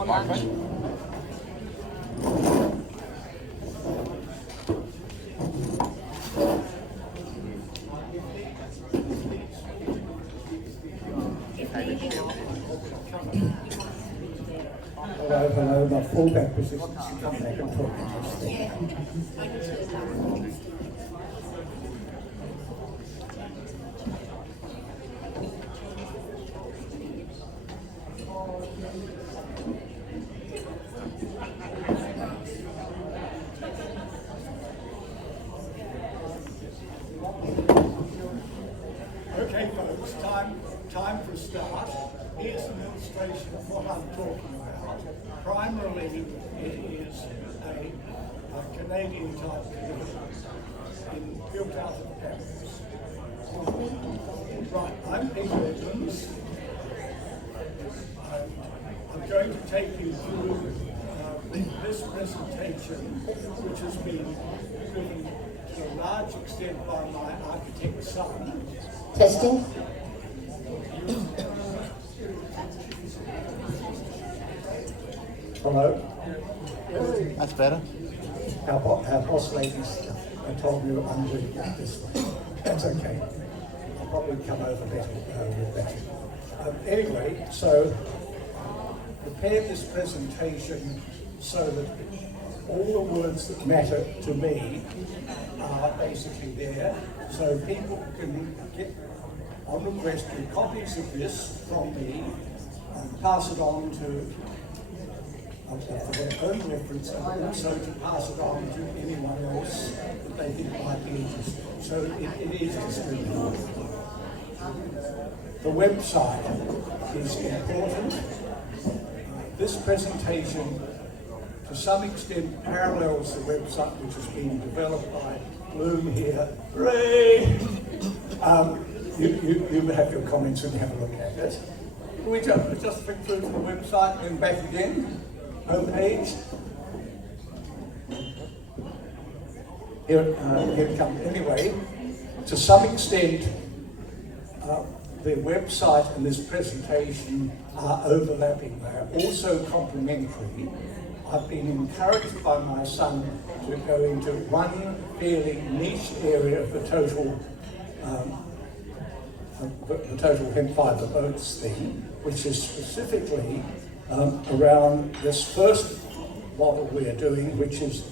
Hello, my fallback position is come back and talk to this thing. Okay, folks, time for a start. Here's an illustration of what I'm talking about. Primarily, it is a Canadian type canoe built out of Edmonds. Right, I'm Edmonds. I'm going to take you through this presentation, which has been driven to a large extent by my architect son. Testing. Hello? That's better. Our boss ladies told me I'm doing it this way. That's okay. I'll probably come over better with that. Anyway, so prepared this presentation so that all the words that matter to me are basically there, so people can get on request copies of this from me and pass it on to for their own reference, and also to pass it on to anyone else that they think might be interested. So it is extremely important. The website is important. This presentation, to some extent, parallels the website which has been developed by Bloom here. Hooray! You have your comments and have a look at it. We just flick through to the website and back again. Homepage. Here it comes. Anyway, to some extent, the website and this presentation are overlapping. They're also complementary. I've been encouraged by my son to go into one fairly niche area of the total hemp fibre boats thing, which is specifically around this first model we're doing, which is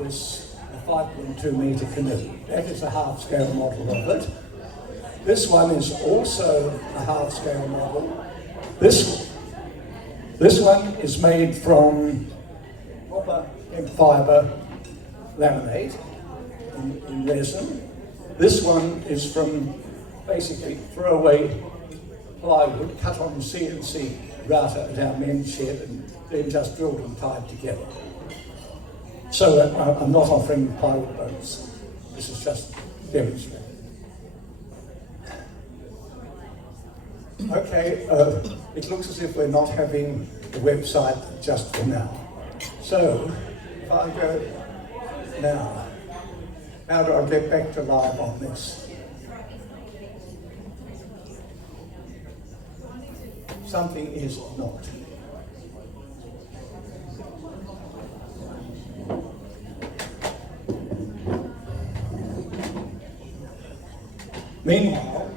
this 5.2 metre canoe. That is a half-scale model of it. This one is also a half-scale model. This one is made from proper hemp fibre laminate in resin. This one is from basically throwaway plywood cut on CNC router at our men's shed and then just drilled and tied together. So I'm not offering plywood boats. This is just demonstrating. Okay, it looks as if we're not having the website just for now. So if I go now, how do I get back to live on this? Something is not. Meanwhile,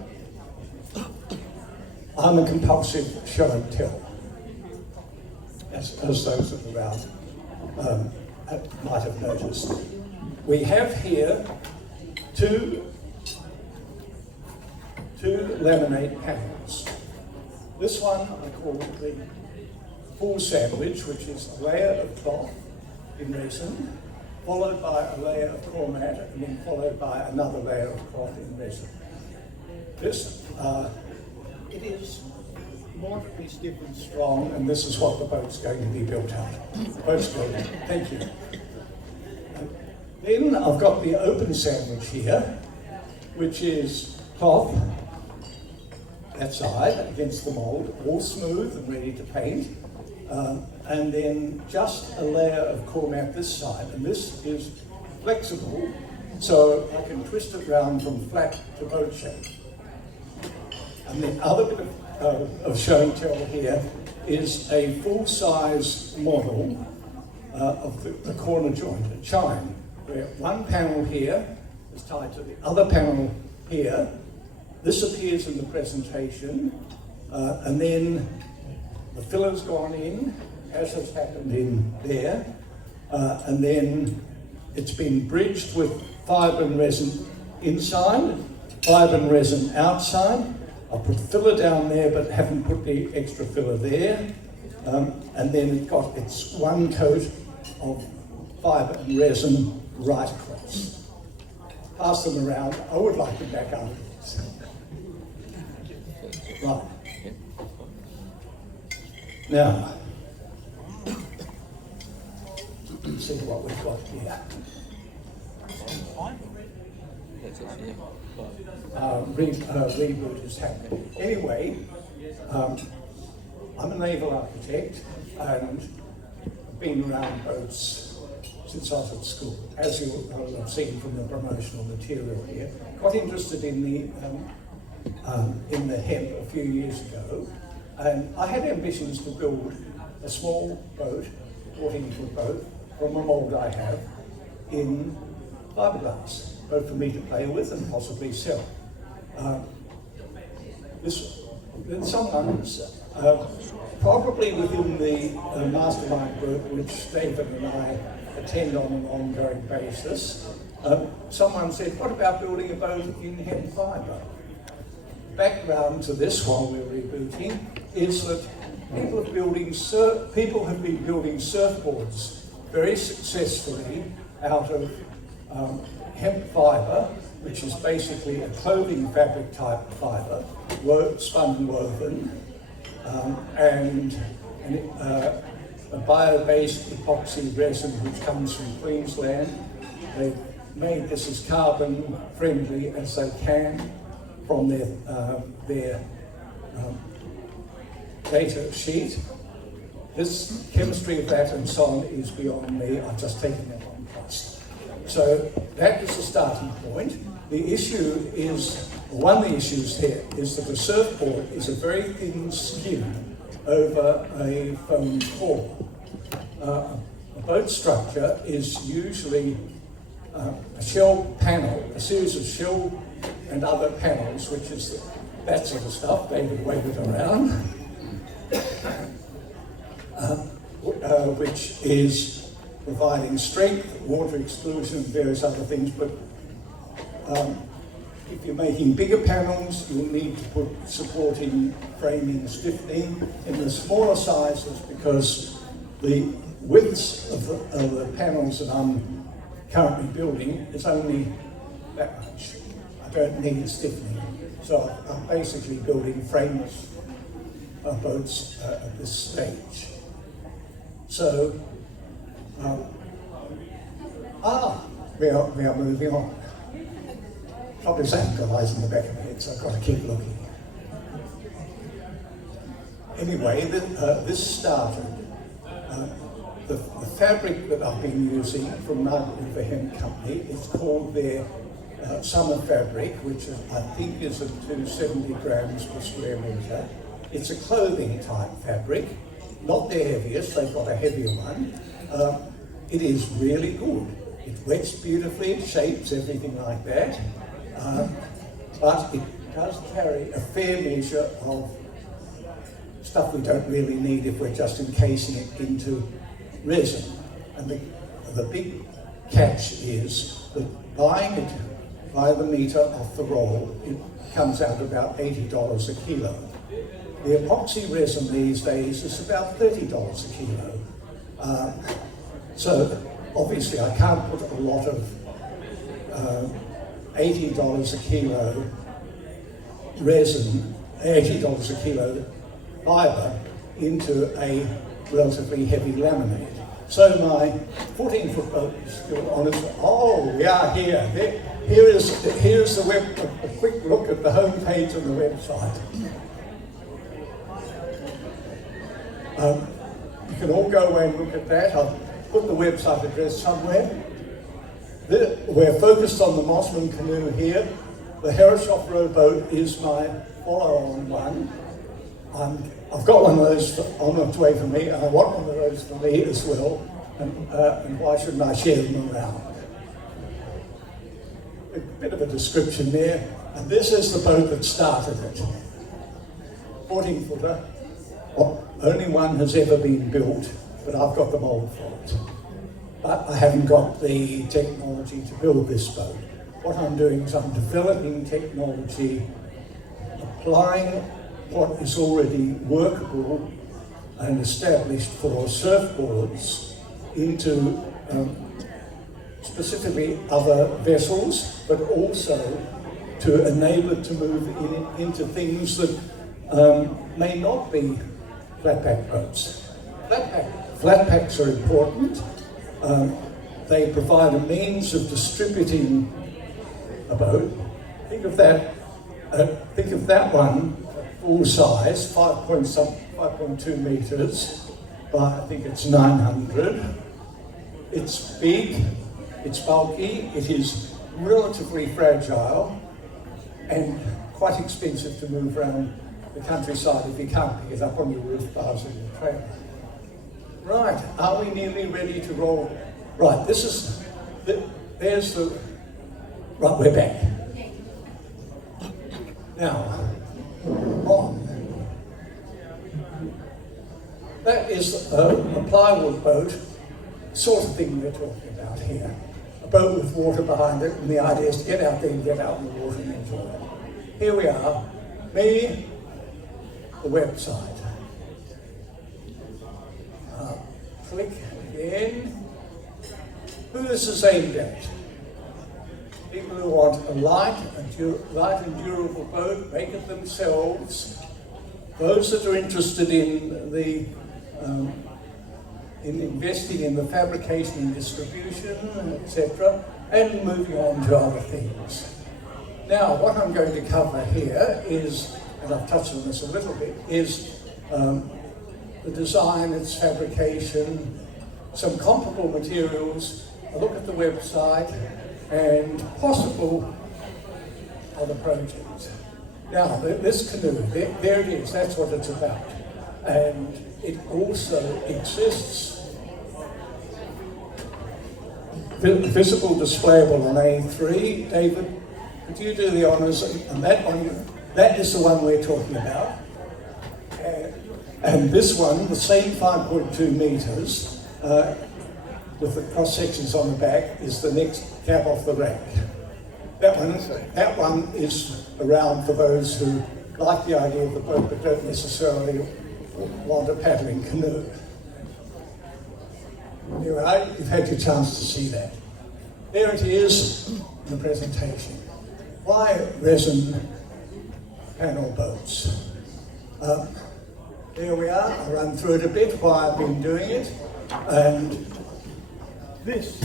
I'm a compulsive show and tell, as those of you around might have noticed. We have here two laminate panels. This one I call the full sandwich, which is a layer of cloth in resin, followed by a layer of core mat, and then followed by another layer of cloth in resin. This, it is moderately stiff and strong, and this is what the boat's going to be built out. Boat's built. Thank you. Then I've got the open sandwich here, which is cloth, that side against the mould, all smooth and ready to paint, and then just a layer of core mat this side, and this is flexible, so I can twist it round from flat to boat shape. And the other bit of show and tell here is a full-size model of the corner joint, a chine, where one panel here is tied to the other panel here. This appears in the presentation, and then the filler's gone in, as has happened in there, and then it's been bridged with fibre and resin inside, fibre and resin outside. I put filler down there, but haven't put the extra filler there. And then it's got its one coat of fibre and resin right across. Pass them around. I would like them back afterwards. Right. Now, let's see what we've got here. Reboot is happening. Anyway, I'm a naval architect and I've been around boats since I was at school. As you will have seen from the promotional material here, got interested in the hemp a few years ago, and I had ambitions to build a small boat, 14-foot boat, from a mould I have in fiberglass, both for me to play with and possibly sell. Then someone's probably within the mastermind group, which David and I attend on an ongoing basis, someone said, what about building a boat in hemp fibre? Background to this while we're rebooting is that people have been building surfboards very successfully out of hemp fibre, which is basically a clothing fabric type fibre, spun and woven, and a bio-based epoxy resin which comes from Queensland. They've made this as carbon friendly as they can from their data sheet. This chemistry of that and so on is beyond me. I've just taken it on trust. So that is the starting point. The issue is, one of the issues here is that the surfboard is a very thin skin over a foam core. A boat structure is usually a shell panel, a series of shell and other panels, which is that sort of stuff. David waved it around. Which is providing strength, water exclusion, and various other things. But if you're making bigger panels, you'll need to put supporting framing, stiffening. In the smaller sizes, because the widths of the panels that I'm currently building is only that much. I don't need stiffening. So I'm basically building frameless boats at this stage. So, we are moving on. Probably sound guys in the back of my head, so I've got to keep looking. Anyway, this started. The fabric that I've been using from the Hemp Company is called their summer fabric, which I think is at 270 grams per square metre. It's a clothing type fabric, not the heaviest, they've got a heavier one. It is really good. It wets beautifully, it shapes, everything like that. But it does carry a fair measure of stuff we don't really need if we're just encasing it into resin. And the big catch is that buying it by the metre off the roll, it comes out about $80 a kilo. The epoxy resin these days is about $30 a kilo. So obviously I can't put a lot of $80 a kilo resin, $80 a kilo fibre into a relatively heavy laminate. So my 14-foot boat is still on its way. Oh, we are here. Here is the web, a quick look at the home page of the website. You can all go away and look at that. I'll put the website address somewhere. We're focused on the Mossman canoe here. The Herreshoff rowboat is my follow-on one. I've got one of those on the way for me, and I want one of those for me as well, and why shouldn't I share them around? A bit of a description there, and this is the boat that started it. 14-footer, only one has ever been built, but I've got the mould for it. But I haven't got the technology to build this boat. What I'm doing is I'm developing technology, applying what is already workable and established for surfboards into specifically other vessels, but also to enable it to move into things that may not be flat pack boats. Flat packs are important. They provide a means of distributing a boat. Think of that one, full size, 5.2 meters by, I think it's 900. It's big, it's bulky, it is relatively fragile, and quite expensive to move around the countryside if you can't pick it up on your roof bars in your trailer. Right, are we nearly ready to roll? Right, right, we're back. Now, on. That is a plywood boat, sort of thing we're talking about here. A boat with water behind it, and the idea is to get out there and get out in the water and enjoy it. Here we are, me, the website. Click again. Who this is aimed at? People who want a light and durable boat, make it themselves. Those that are interested in the in investing in the fabrication and distribution, etc., and moving on to other things. Now, what I'm going to cover here is, and I've touched on this a little bit, is the design, its fabrication, some comparable materials, a look at the website, and possible other projects. Now, this canoe, there it is, that's what it's about. And it also exists, visible, displayable on A3. David, could you do the honours? And that one, that is the one we're talking about. And this one, the same 5.2 metres, with the cross sections on the back, is the next cab off the rank. That one is around for those who like the idea of the boat but don't necessarily want a paddling canoe. Anyway, you've had your chance to see that. There it is in the presentation. Why resin panel boats? There we are. I'll run through it a bit, why I've been doing it. And this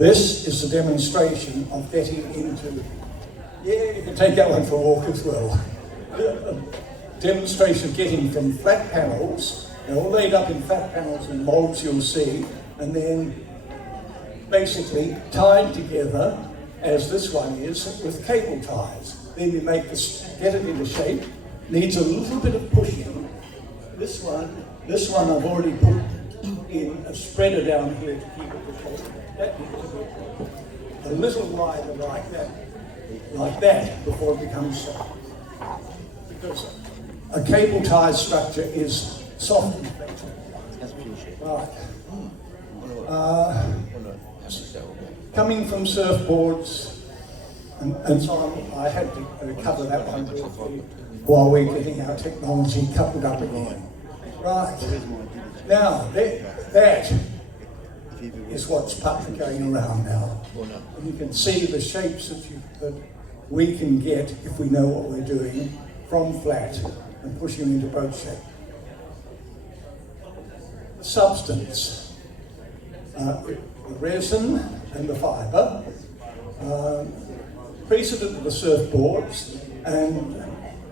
is a demonstration of getting into, you can take that one for a walk as well. A demonstration of getting from flat panels, they're all laid up in flat panels and molds you'll see, and then basically tied together, as this one is, with cable ties. Then you make this, get it into shape, needs a little bit of pushing. This one I've already put in a spreader down here to keep it the shape. That needs to be a little wider like that before it becomes soft. Because a cable tie structure is soft and flexible. Right. Coming from surfboards and so on, I had to cover that one while we're getting our technology coupled up again. Right. Now, that is what's going around now. And you can see the shapes that we can get if we know what we're doing from flat and pushing into boat shape. The substance, the resin and the fibre, precedent of the surfboards, and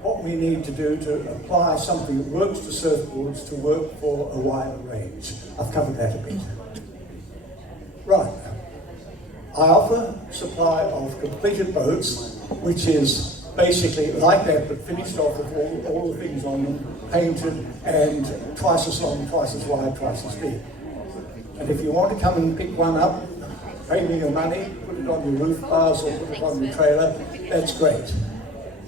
what we need to do to apply something that works to surfboards to work for a wider range. I've covered that a bit. Right. I offer supply of completed boats, which is basically like that, but finished off with all the things on them, painted, and twice as long, twice as wide, twice as big. And if you want to come and pick one up, pay me your money, put it on your roof bars or put it on your trailer, that's great.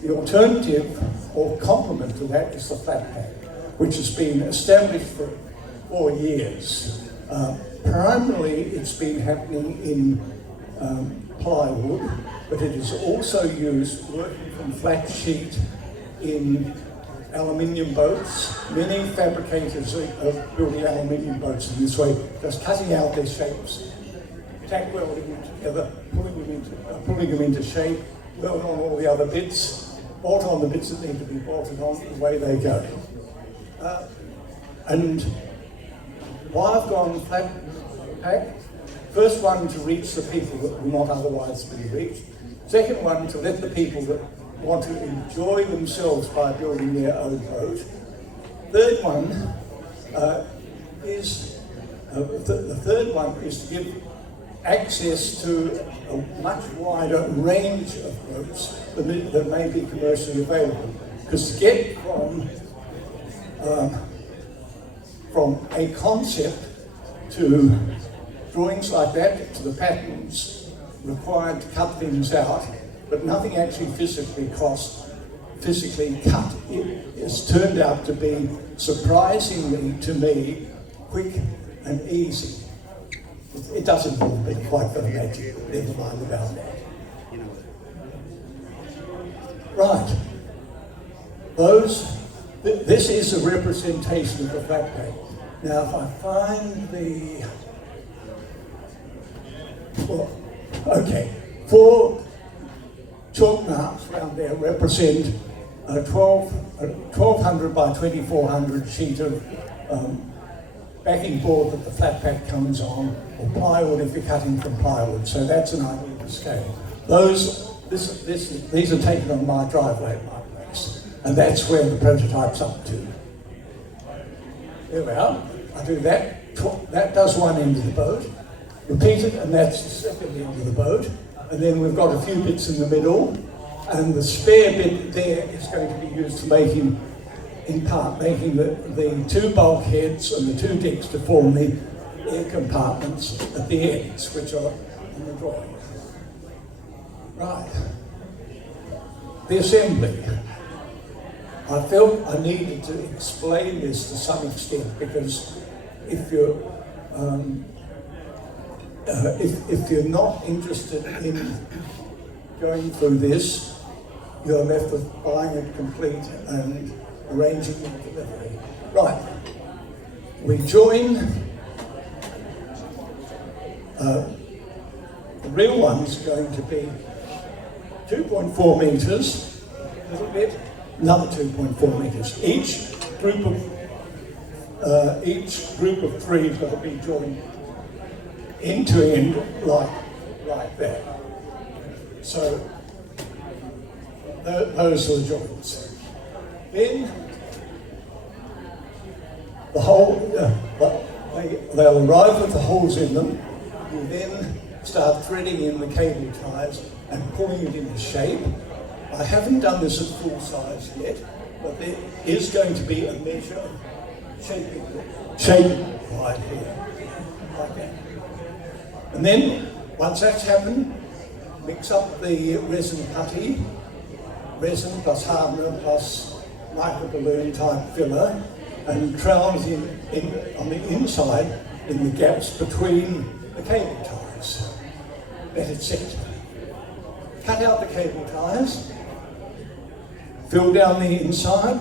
The alternative or complement to that is the flat pack, which has been established for 4 years. Primarily, it's been happening in plywood, but it is also used working from flat sheet in aluminium boats. Many fabricators are building aluminium boats in this way, just cutting out their shapes, tack welding them together, pulling them into shape, weld on all the other bits, bolt on the bits that need to be bolted on, away they go. And why I've gone flat pack? First one, to reach the people that will not otherwise be reached. Second one, to let the people that want to enjoy themselves by building their own boat. Third one is to give access to a much wider range of boats that may be commercially available. Because to get from a concept to drawings like that, to the patterns required to cut things out, but nothing actually physically cut. It has turned out to be, surprisingly to me, quick and easy. It does involve a bit of quite the magic, but never mind about that. Right. This is a representation of the flat pack. Now, if I find the, well, okay, 4 chalk marks around there represent a 1200 by 2400 sheet of backing board that the flat pack comes on, or plywood if you're cutting from plywood. So that's an idea of the scale. These are taken on my driveway at my place, and that's where the prototype's up to. There we are. I do that. That does one end of the boat. Repeat it, and that's the second end of the boat. And then we've got a few bits in the middle, and the spare bit there is going to be used to making the 2 bulkheads and the 2 decks to form the air compartments at the ends, which are in the drawing. Right. The assembly. I felt I needed to explain this to some extent, because if you're not interested in going through this, you're left with buying it complete and arranging the delivery. Right. We join. The real one's going to be 2.4 metres, a little bit, another 2.4 metres. Each group of 3 is going to be joined end to end like that. So those are the joints. Then the hole, they'll arrive with the holes in them. You then start threading in the cable ties and pulling it into shape. I haven't done this at full size yet, but there is going to be a measure of shaping right here, like that. And then, once that's happened, mix up the resin putty, resin plus hardener plus microballoon type filler, and trowel it in on the inside in the gaps between the cable ties. Let it sit. Cut out the cable ties, fill down the inside,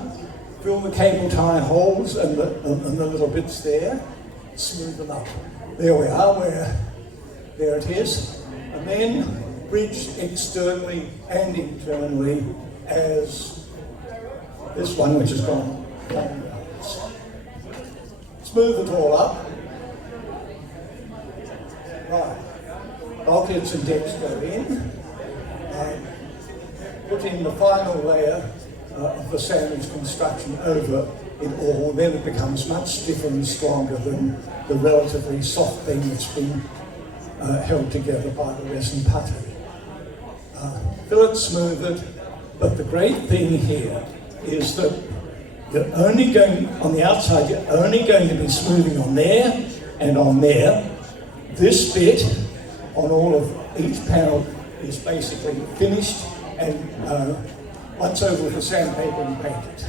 fill the cable tie holes and the little bits there, smooth them up. There we are, there it is. And then bridge externally and internally as this one, which has gone down. Smooth it all up. Right. Bulkheads and decks go in. Put in the final layer of the sandwich construction over it all. Then it becomes much stiffer and stronger than the relatively soft thing that's been held together by the resin putty. Fill it, smooth it, But the great thing here is that you're only going, on the outside, you're only going to be smoothing on there and on there. This bit on all of each panel is basically finished and once over with the sandpaper and painted.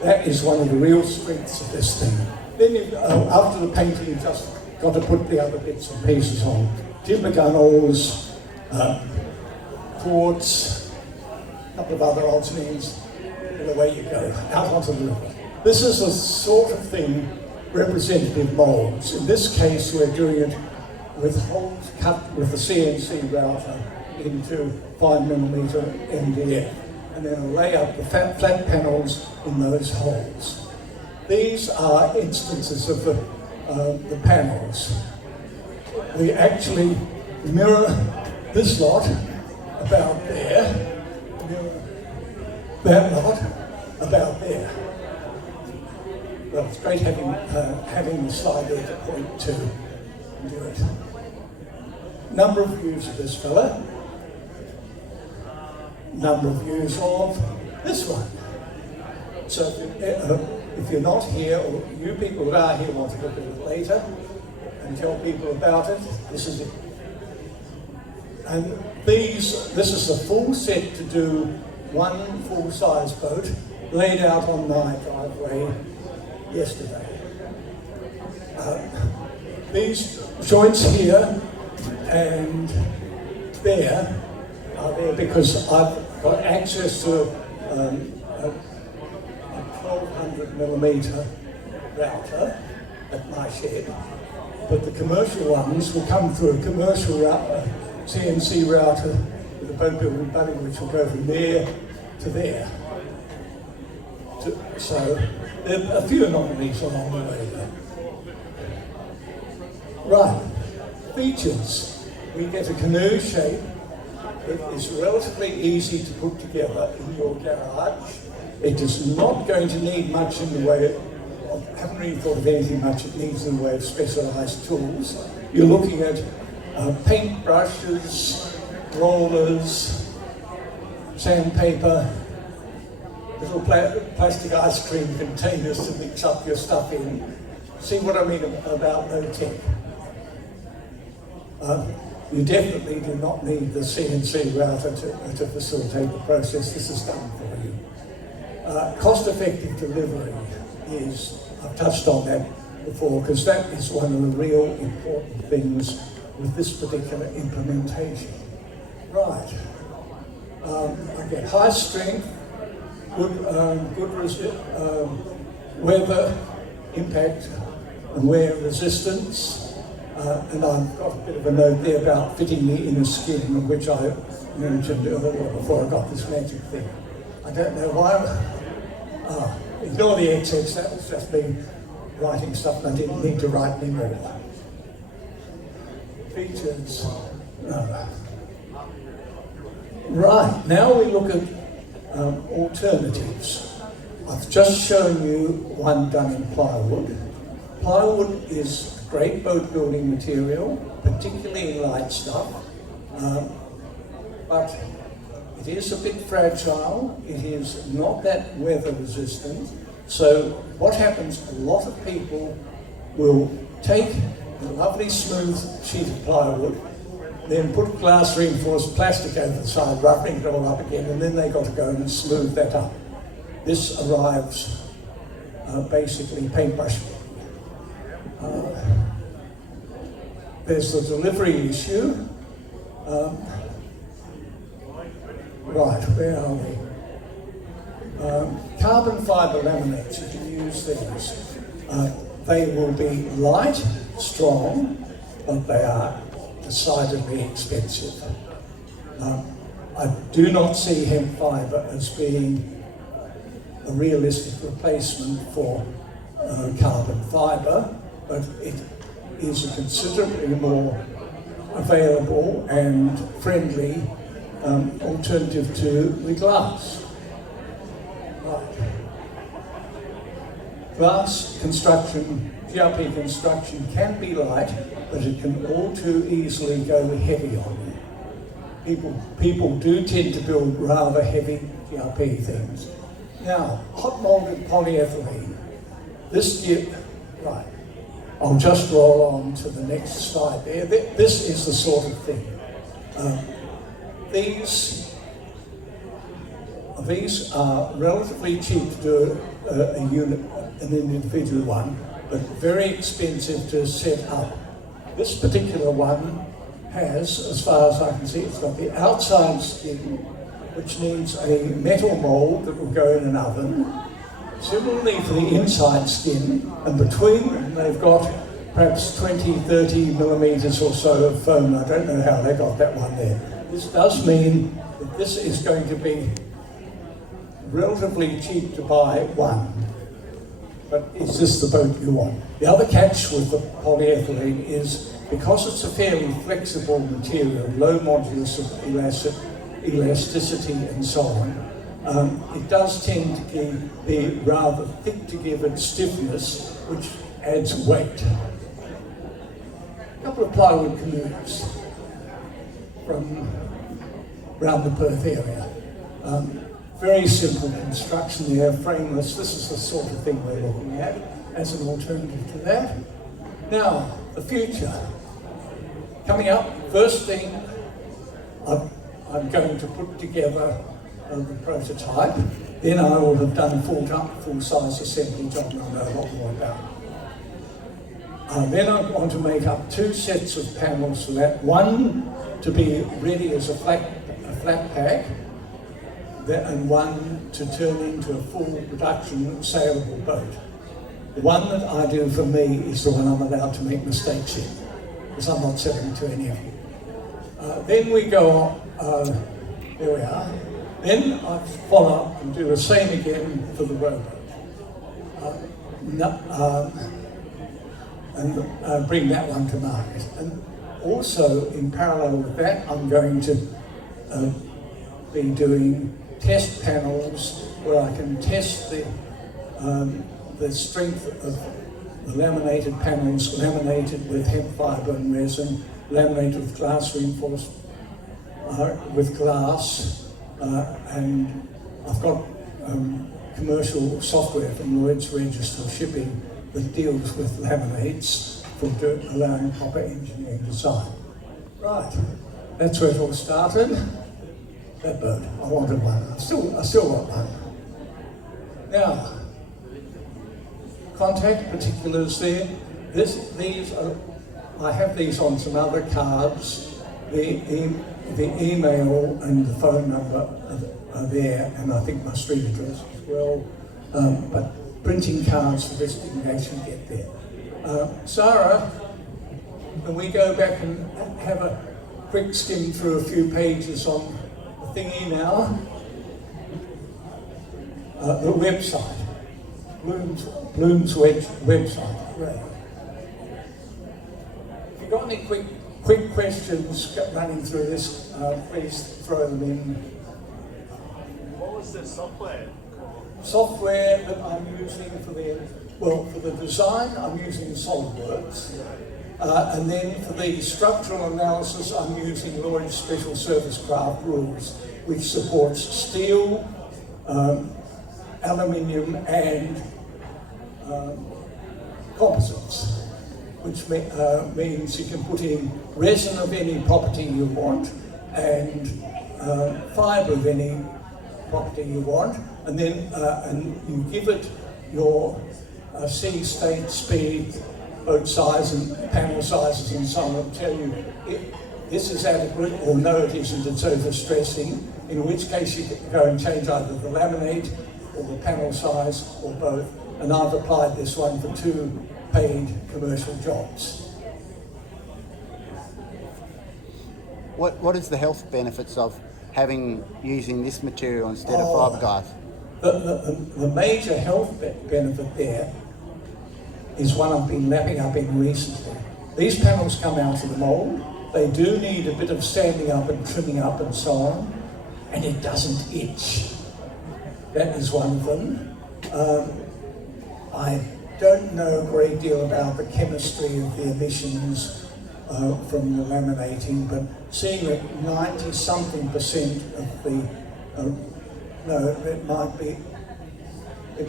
That is one of the real strengths of this thing. Then after the painting, you've just got to put the other bits and pieces on. Timber gunnels, quartz, a couple of other odds and ends, and away you go, out onto the river. This is the sort of thing representative molds. In this case, we're doing it with holes cut with the CNC router into 5mm MDF, and then I'll lay up the flat panels in those holes. These are instances of the panels. We actually mirror this lot about there, mirror that lot about there. Well, it's great having the slider to point to and do it. Number of views of this fella. Number of views of this one. So if you're not here, or you people that are here want to look at it later and tell people about it, this is it. And this is the full set to do one full-size boat laid out on my driveway yesterday. These joints here and there are there because I've got access to a 1200mm router at my shed, but the commercial ones will come through a commercial CNC router with a boat building buddy, which will go from there to there. So there are a few anomalies along the way there. Right, features. We get a canoe shape that is relatively easy to put together in your garage. It is not going to need much in the way of, I haven't really thought of anything much it needs in the way of specialised tools. You're looking at paint brushes, rollers, sandpaper, little plastic ice cream containers to mix up your stuff in. See what I mean about low tech? You definitely do not need the CNC router to facilitate the process. This is done for you. Cost-effective delivery is, I've touched on that before, because that is one of the real important things with this particular implementation. Right. Okay, high strength, good weather, impact, and wear resistance. And I've got a bit of a note there about fitting the inner skin, which I mentioned earlier before I got this magic thing. I don't know why. Ignore the XX, that was just me writing stuff and I didn't need to write anymore. Features. Right, now we look at alternatives. I've just shown you one done in plywood. Plywood is a great boat building material, particularly in light stuff, but it is a bit fragile. It is not that weather resistant. So what happens, a lot of people will take a lovely smooth sheet of plywood, then put glass reinforced plastic over the side, roughing it all up again, and then they've got to go and smooth that up. This arrives basically paintbrush. There's the delivery issue. Right, where are we? Carbon fibre laminates, you can use these. They will be light, strong, but they are decidedly expensive. I do not see hemp fibre as being a realistic replacement for carbon fibre, but it is a considerably more available and friendly alternative to the glass. Right. Glass construction, GRP construction can be light, but it can all too easily go heavy on you. people do tend to build rather heavy GRP things. Now, hot molded polyethylene. Right. I'll just roll on to the next slide there. This is the sort of thing. These are relatively cheap to do a unit, an individual one, but very expensive to set up. This particular one has, as far as I can see, it's got the outside skin, which needs a metal mold that will go in an oven. Similarly for the inside skin, and between them they've got perhaps 20, 30 millimeters or so of foam. I don't know how they got that one there. This does mean that this is going to be relatively cheap to buy one. But is this the boat you want? The other catch with the polyethylene is because it's a fairly flexible material, low modulus of elasticity and so on, it does tend to be rather thick to give it stiffness, which adds weight. A couple of plywood canoes from around the Perth area. Very simple construction there, frameless. This is the sort of thing we're looking at as an alternative to that. Now, the future. Coming up, first thing, I'm going to put together the prototype. Then I will have done full-size assembly, John will know a lot more about. Then I want to make up 2 sets of panels for that. One to be ready as a flat pack, and one to turn into a full production saleable boat. The one that I do for me is the one I'm allowed to make mistakes in, because I'm not selling to any of you. Then we go on, there we are. Then I follow up and do the same again for the rowboat. And bring that one to market. And also, in parallel with that, I'm going to be doing test panels where I can test the strength of the laminated panels, laminated with hemp fibre and resin, laminated with glass reinforced with glass, and I've got commercial software from Lloyd's Register Shipping that deals with laminates for allowing proper engineering design. Right, that's where it all started. That boat, I wanted one. I still want one. Now, contact particulars there. I have these on some other cards. The email and the phone number are there, and I think my street address as well. But printing cards for this didn't actually get there. Sarah, can we go back and have a quick skim through a few pages on the thingy now? The website, Bloom's website. Right. If you've got any quick questions running through this, please throw them in. What was the software? Software that I'm using for the design, I'm using SolidWorks. And then for the structural analysis, I'm using Lloyd's Special Surface Craft Rules, which supports steel, aluminium, and composites, which means you can put in resin of any property you want and fibre of any property you want, and then and you give it your sea state, speed, boat size and panel sizes and so on. It'll tell you this is adequate or no it isn't, it's overstressing, in which case you can go and change either the laminate or the panel size or both. And I've applied this one for 2 paid commercial jobs. What is the health benefits of using this material instead of fiberglass? The major health benefit there is one I've been lapping up in recently. These panels come out of the mould. They do need a bit of sanding up and trimming up and so on, and it doesn't itch. That is one of them. I don't know a great deal about the chemistry of the emissions from the laminating, but seeing that 90-something% of the, no, it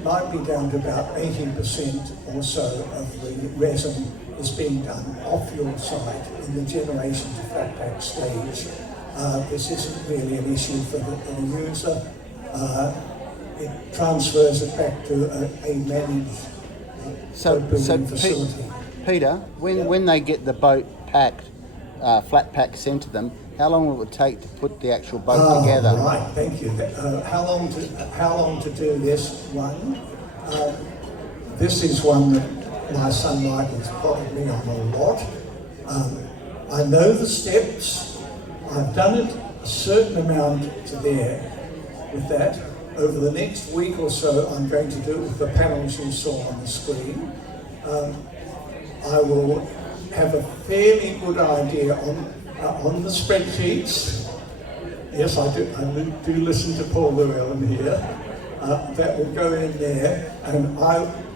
might be down to about 80% or so of the resin is being done off your site in the generation to flat pack stage. This isn't really an issue for the user. It transfers it back to a managed building facility. Peter, when they get the boat packed, flat pack sent to them, how long will it take to put the actual boat together? Right, thank you. How long to do this one? This is one that my son Michael's prodded me on a lot. I know the steps. I've done it a certain amount to there with that. Over the next week or so, I'm going to do it with the panels you saw on the screen. I will have a fairly good idea on the spreadsheets. Yes, I do listen to Paul Llewellyn here. That will go in there, and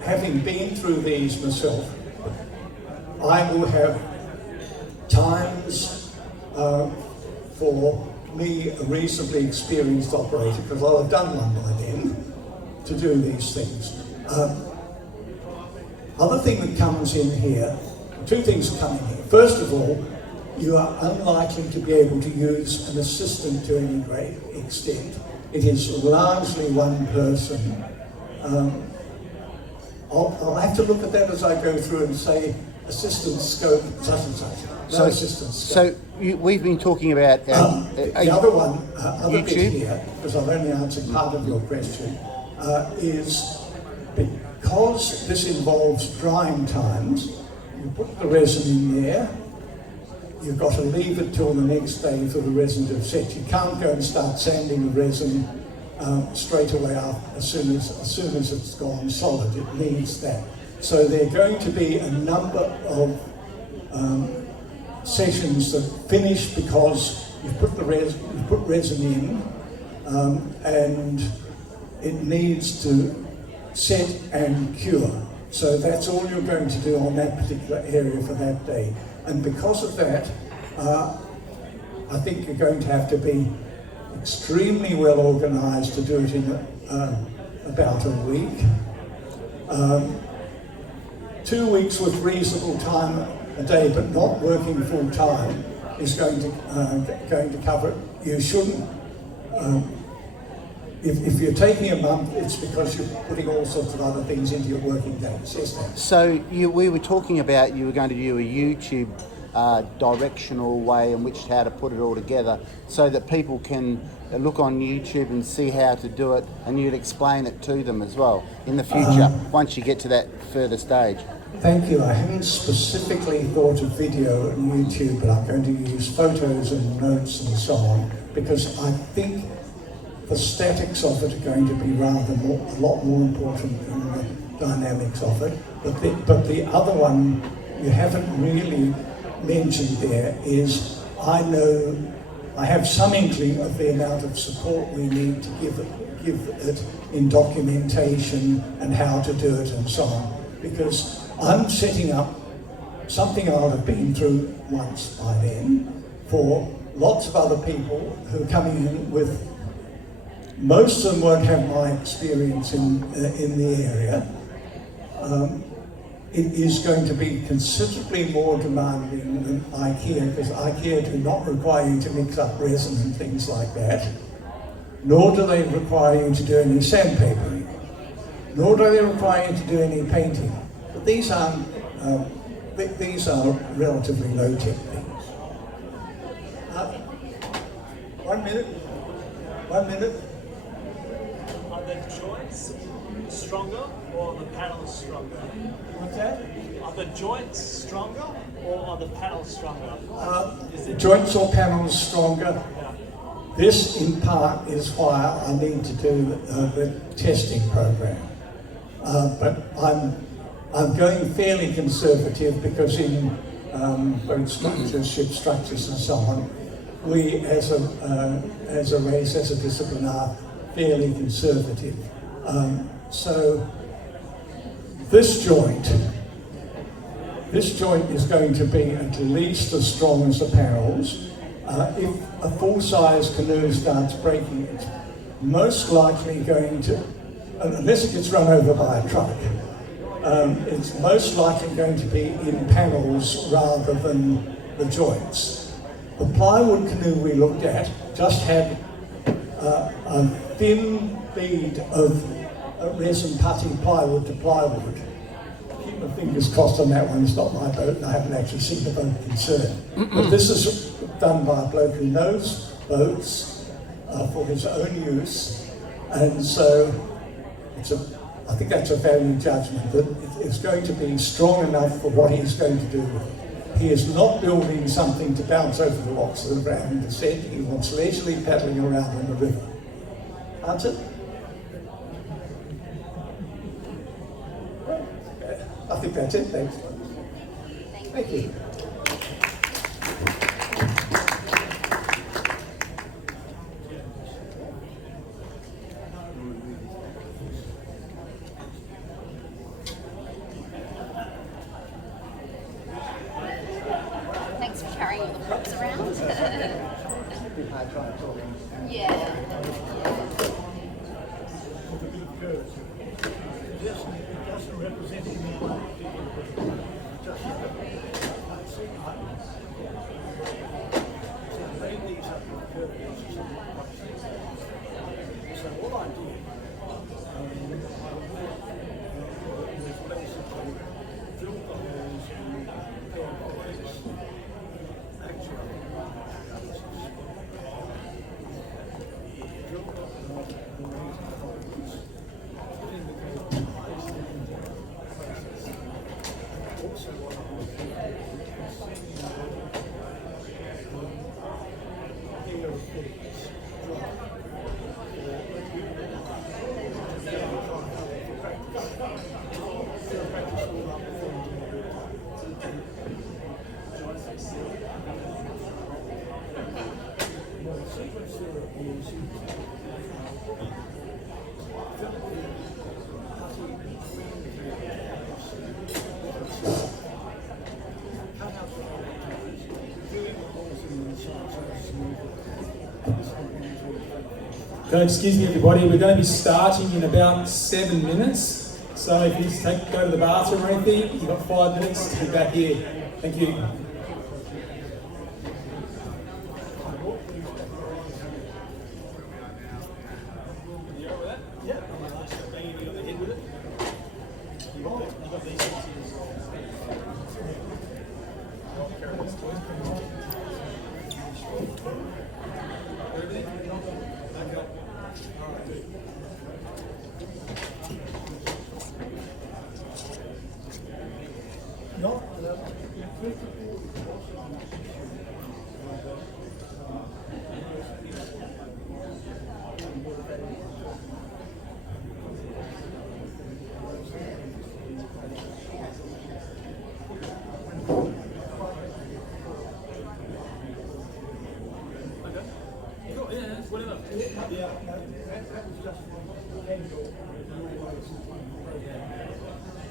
having been through these myself, I will have times for me, a reasonably experienced operator, because I'll have done one by then, to do these things. Other thing that comes in here, two things come in here. First of all, you are unlikely to be able to use an assistant to any great extent. It is largely one person. I'll have to look at that as I go through and say, assistant scope, such and such. No assistant scope. So we've been talking about the other one, other bit YouTube? here, because I've only answered part of your question, is because this involves drying times, you put the resin in there, you've got to leave it till the next day for the resin to set. You can't go and start sanding the resin straight away as soon as it's gone solid. It needs that. So there are going to be a number of sessions that finish because you've put resin in, and it needs to set and cure. So that's all you're going to do on that particular area for that day. And because of that, I think you're going to have to be extremely well organised to do it in about a week. 2 weeks with reasonable time a day, but not working full time, is going to cover it. You shouldn't. If you're taking a month, it's because you're putting all sorts of other things into your working days. Yes, ma'am. So we were talking about you were going to do a YouTube directional way in which how to put it all together, so that people can look on YouTube and see how to do it, and you'd explain it to them as well in the future once you get to that further stage. Thank you. I haven't specifically thought of video on YouTube, but I'm going to use photos and notes and so on, because I think the statics of it are going to be a lot more important than the dynamics of it. But the other one you haven't really mentioned there is, I have some inkling of the amount of support we need to give it in documentation and how to do it and so on, because I'm setting up something I'll have been through once by then for lots of other people who are coming in with. Most of them won't have my experience in the area. It is going to be considerably more demanding than IKEA, because IKEA do not require you to mix up resin and things like that, nor do they require you to do any sandpapering, nor do they require you to do any painting. But these are relatively low-tech things. 1 minute. 1 minute. Are the joints stronger or are the panels stronger? What's that? Are the joints stronger or are the panels stronger? Joints or panels stronger? Yeah. This, in part, is why I need to do the testing program. But I'm going fairly conservative, because in boat structures, ship structures and so on, we as a race, as a discipline, are fairly conservative. So this joint this joint is going to be at least as strong as the panels. If a full-size canoe starts breaking, it's most likely going to, unless it gets run over by a truck, it's most likely going to be in panels rather than the joints. The plywood canoe we looked at just had a thin bead of resin putty plywood to plywood. Keep my fingers crossed on that one, it's not my boat and I haven't actually seen the boat concerned. But this is done by a bloke who knows boats for his own use, and so I think that's a value judgment, that it's going to be strong enough for what he's going to do with it. He is not building something to bounce over the rocks of the ground. Instead, he wants leisurely paddling around on the river. Answer? I think that's it, thanks. Thank you. Thanks for carrying all the props around. Yeah. Doesn't represent any just so made these up with curves. So what I did was basically fill the holes in pairwise. Actually, fill the holes in the curve. Also, what I was doing is sending pair of things the sequence there is Excuse me everybody, we're going to be starting in about 7 minutes. So if you just go to the bathroom or anything, you've got 5 minutes to be back here. Thank you.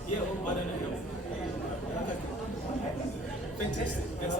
Yeah, well, I don't know. Fantastic. That's